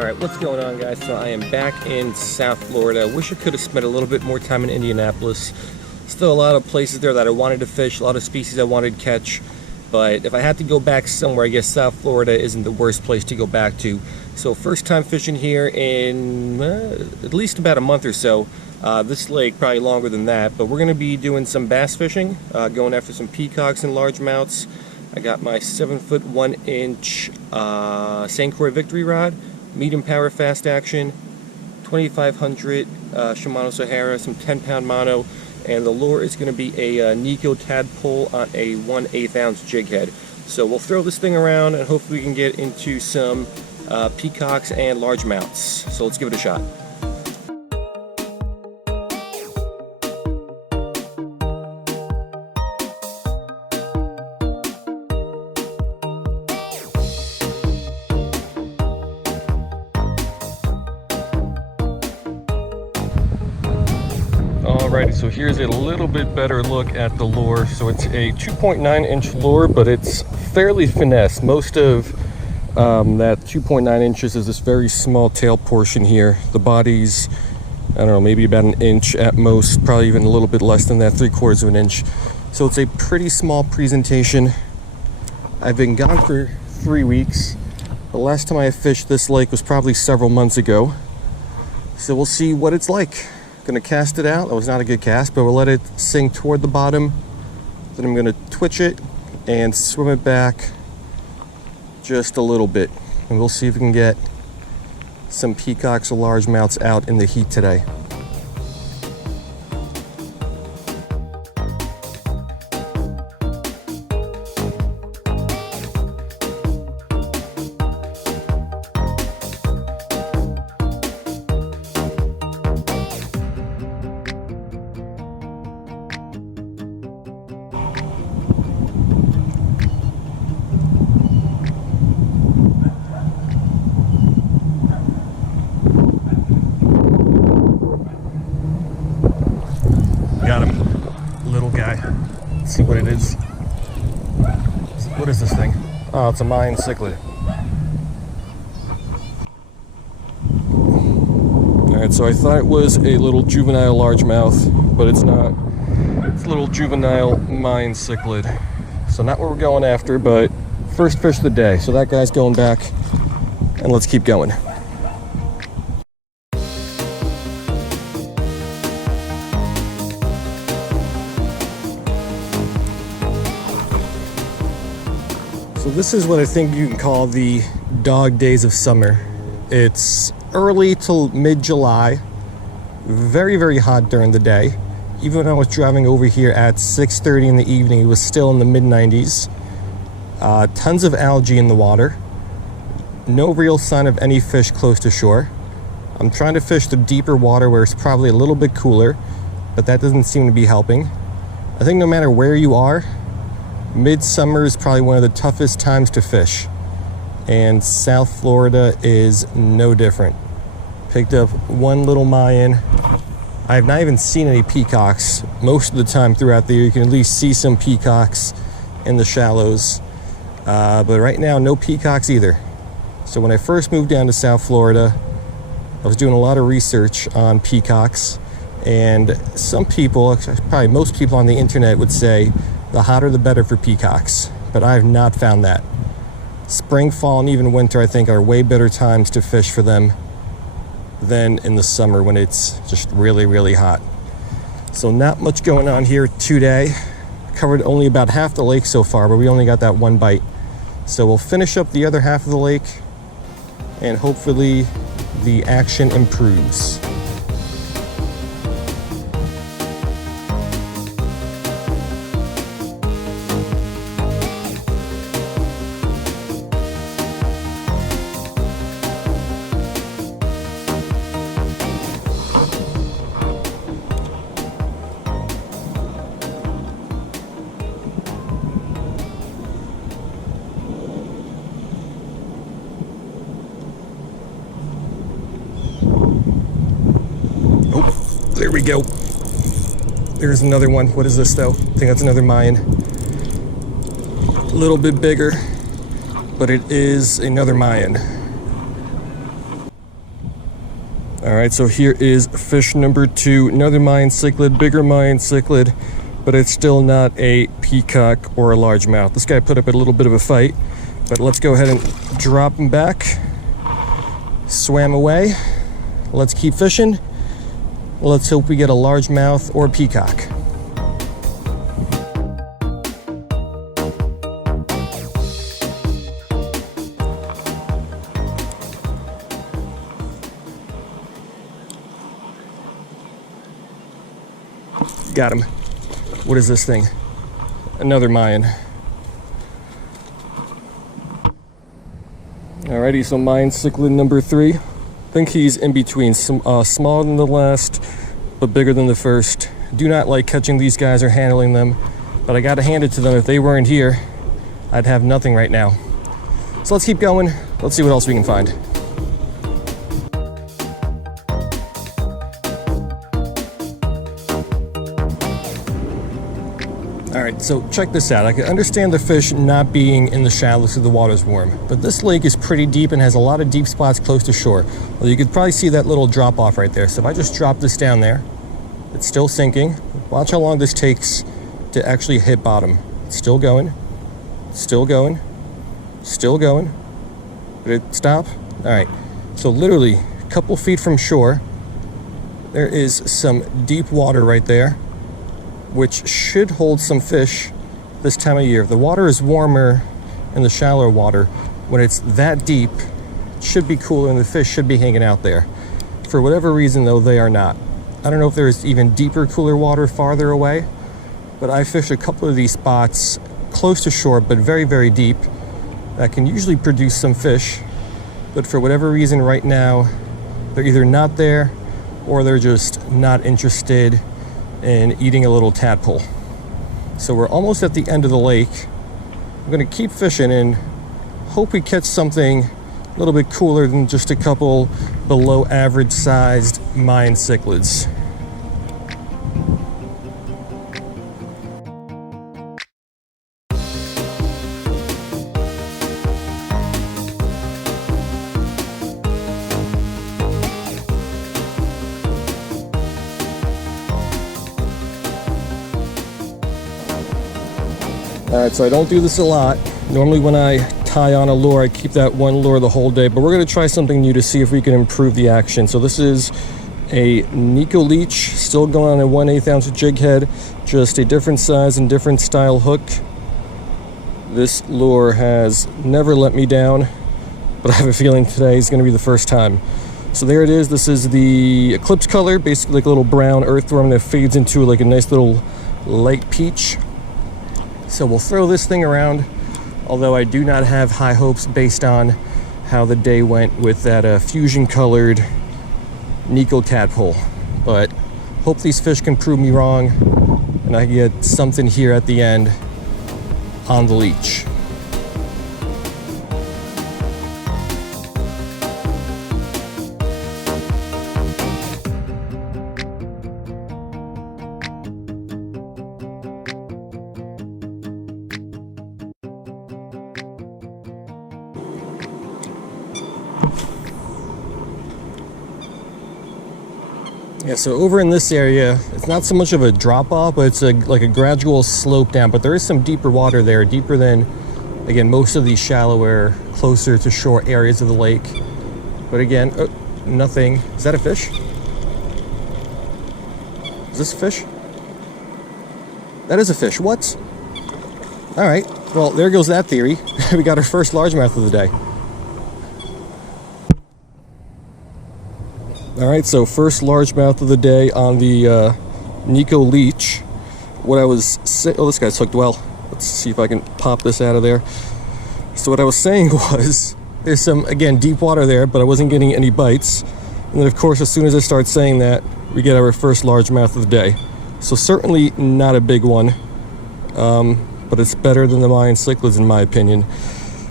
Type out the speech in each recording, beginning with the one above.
Alright, what's going on, guys? So I am back in South Florida. Wish I could have spent a little bit more time in Indianapolis. Still a lot of places there that I wanted to fish, a lot of species I wanted to catch. But if I had to go back somewhere, I guess South Florida isn't the worst place to go back to. So first time fishing here in at least about a month or so. This lake probably longer than that, but we're going to be doing some bass fishing, going after some peacocks and largemouths. I got my 7-foot 1-inch St. Croix Victory rod, medium power fast action, 2500 Shimano Sahara, some 10-pound mono, and the lure is going to be a Nico tadpole on a 1/8 ounce jig head. So we'll throw this thing around and hopefully we can get into some peacocks and largemouths. So let's give it a shot. Alrighty, so here's a little bit better look at the lure. So it's a 2.9-inch lure, but it's fairly finesse. Most of that 2.9 inches is this very small tail portion here. The body's, I don't know, maybe about 1 inch at most, probably even a little bit less than that, 3/4 of an inch. So it's a pretty small presentation. I've been gone for 3 weeks. The last time I fished this lake was probably several months ago. So we'll see what it's like. Gonna cast it out. That was not a good cast, but we'll let it sink toward the bottom. Then I'm gonna twitch it and swim it back just a little bit. And we'll see if we can get some peacocks or largemouths out in the heat today. Got him. Little guy. Let's see what it is. What is this thing? Oh, it's a Mayan cichlid. Alright, so I thought it was a little juvenile largemouth, but it's not. It's a little juvenile Mayan cichlid. So not what we're going after, but first fish of the day. So that guy's going back, and let's keep going. So this is what I think you can call the dog days of summer. It's early till mid-July, very, very hot during the day. Even when I was driving over here at 6:30 in the evening, it was still in the mid-90s. Tons of algae in the water. No real sign of any fish close to shore. I'm trying to fish the deeper water where it's probably a little bit cooler, but that doesn't seem to be helping. I think no matter where you are, midsummer is probably one of the toughest times to fish, and South Florida is no different. Picked up one little Mayan. I have not even seen any peacocks. Most of the time throughout the year you can at least see some peacocks in the shallows, but right now no peacocks either. So when I first moved down to South Florida, I was doing a lot of research on peacocks, and some people, probably most people on the internet, would say the hotter the better for peacocks, but I have not found that. Spring, fall, and even winter, I think, are way better times to fish for them than in the summer when it's just really, really hot. So not much going on here today. Covered only about half the lake so far, but we only got that one bite. So we'll finish up the other half of the lake, and hopefully the action improves. There we go. There's another one. What is this though? I think that's another Mayan. A little bit bigger, but it is another Mayan. All right, so here is fish number 2, another Mayan cichlid, bigger Mayan cichlid, but it's still not a peacock or a largemouth. This guy put up a little bit of a fight, but let's go ahead and drop him back. Swam away. Let's keep fishing. Let's hope we get a largemouth or a peacock. Got him. What is this thing? Another Mayan. Alrighty, so Mayan cichlid number 3. I think he's in between, smaller than the last, but bigger than the first. Do not like catching these guys or handling them, but I gotta hand it to them. If they weren't here, I'd have nothing right now. So let's keep going. Let's see what else we can find. Alright, so check this out. I can understand the fish not being in the shallows because the water's warm, but this lake is pretty deep and has a lot of deep spots close to shore. Well, you could probably see that little drop off right there. So if I just drop this down there, it's still sinking. Watch how long this takes to actually hit bottom. It's still going, still going, still going. Did it stop? Alright, so literally a couple feet from shore, there is some deep water right there, which should hold some fish this time of year. If the water is warmer in the shallower water, when it's that deep, it should be cooler and the fish should be hanging out there. For whatever reason though, they are not. I don't know if there's even deeper, cooler water farther away, but I fished a couple of these spots close to shore, but very, very deep, that can usually produce some fish. But for whatever reason right now, they're either not there or they're just not interested in eating a little tadpole. So we're almost at the end of the lake. I'm gonna keep fishing and hope we catch something a little bit cooler than just a couple below average sized Mayan cichlids. Alright, so I don't do this a lot. Normally when I tie on a lure, I keep that one lure the whole day, but we're going to try something new to see if we can improve the action. So this is a Nico leech, still going on a 1/8 ounce jig head, just a different size and different style hook. This lure has never let me down, but I have a feeling today is going to be the first time. So there it is. This is the Eclipse color, basically like a little brown earthworm that fades into like a nice little light peach. So we'll throw this thing around, although I do not have high hopes based on how the day went with that fusion colored Nico tadpole. But hope these fish can prove me wrong and I get something here at the end on the leech. Yeah, so over in this area, it's not so much of a drop off, but it's like a gradual slope down. But there is some deeper water there, deeper than, again, most of these shallower, closer to shore areas of the lake. But again, oh, nothing. Is that a fish? Is this a fish? That is a fish. What? All right. Well, there goes that theory. We got our first largemouth of the day. All right, so first largemouth of the day on the Nico leech. What I was saying, oh, this guy's hooked well. Let's see if I can pop this out of there. So what I was saying was, there's some, again, deep water there, but I wasn't getting any bites. And then, of course, as soon as I start saying that, we get our first largemouth of the day. So certainly not a big one, but it's better than the Mayan cichlids in my opinion.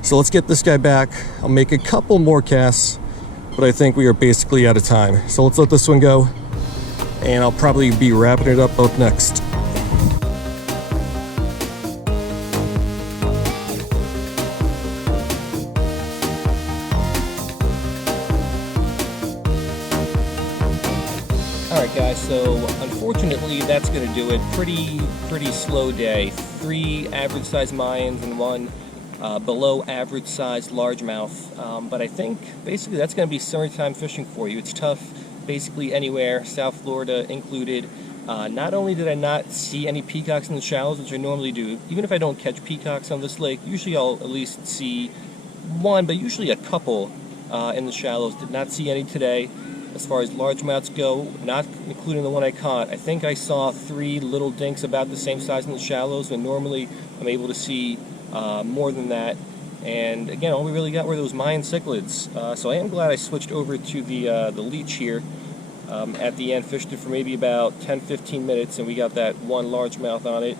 So let's get this guy back. I'll make a couple more casts, but I think we are basically out of time. So let's let this one go, and I'll probably be wrapping it up next. guys, so unfortunately that's going to do it. Pretty slow day. 3 average sized Mayans and 1 below average sized largemouth. But I think basically that's going to be summertime fishing for you. It's tough basically anywhere, South Florida included. Not only did I not see any peacocks in the shallows, which I normally do, even if I don't catch peacocks on this lake, usually I'll at least see one, but usually a couple in the shallows. Did not see any today. As far as largemouths go, not including the one I caught, I think I saw 3 little dinks about the same size in the shallows, and normally I'm able to see more than that. And again, all we really got were those Mayan cichlids. So I am glad I switched over to the leech here at the end. Fished it for maybe about 10-15 minutes, and we got that 1 largemouth on it.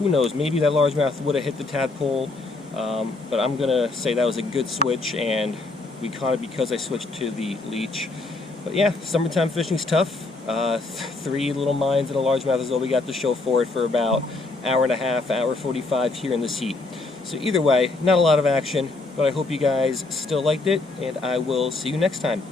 Who knows, maybe that largemouth would have hit the tadpole, but I'm going to say that was a good switch, and we caught it because I switched to the leech. But yeah, summertime fishing's tough. 3 little Mayans and a largemouth is all we got to show for it for about hour and a half, hour 45 here in this heat. So either way, not a lot of action, but I hope you guys still liked it, and I will see you next time.